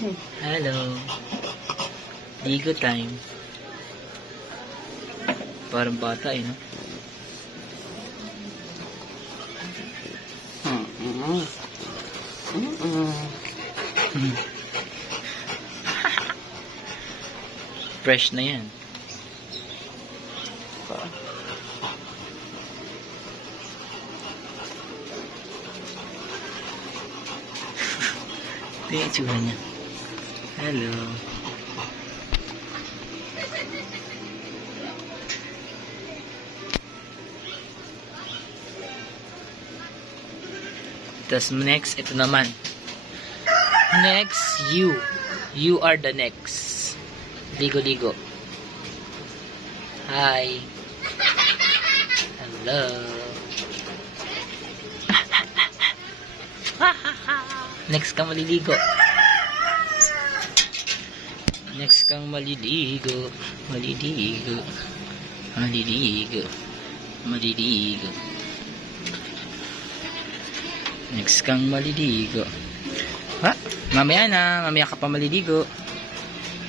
Hello. Ligo time. Parang bata eh, no? Mm-mm. Mm-mm. Fresh na yan. Ito yung itsura niya. Hello. Tapos next, ito naman. Next, you. You are the next. Ligo-ligo. Hi. Hello. Next kang maliligo. Next kang maliligo. Maliligo. Maliligo. Maliligo. Next kang maliligo. Ha? Mamaya na. Mamaya ka pa maliligo.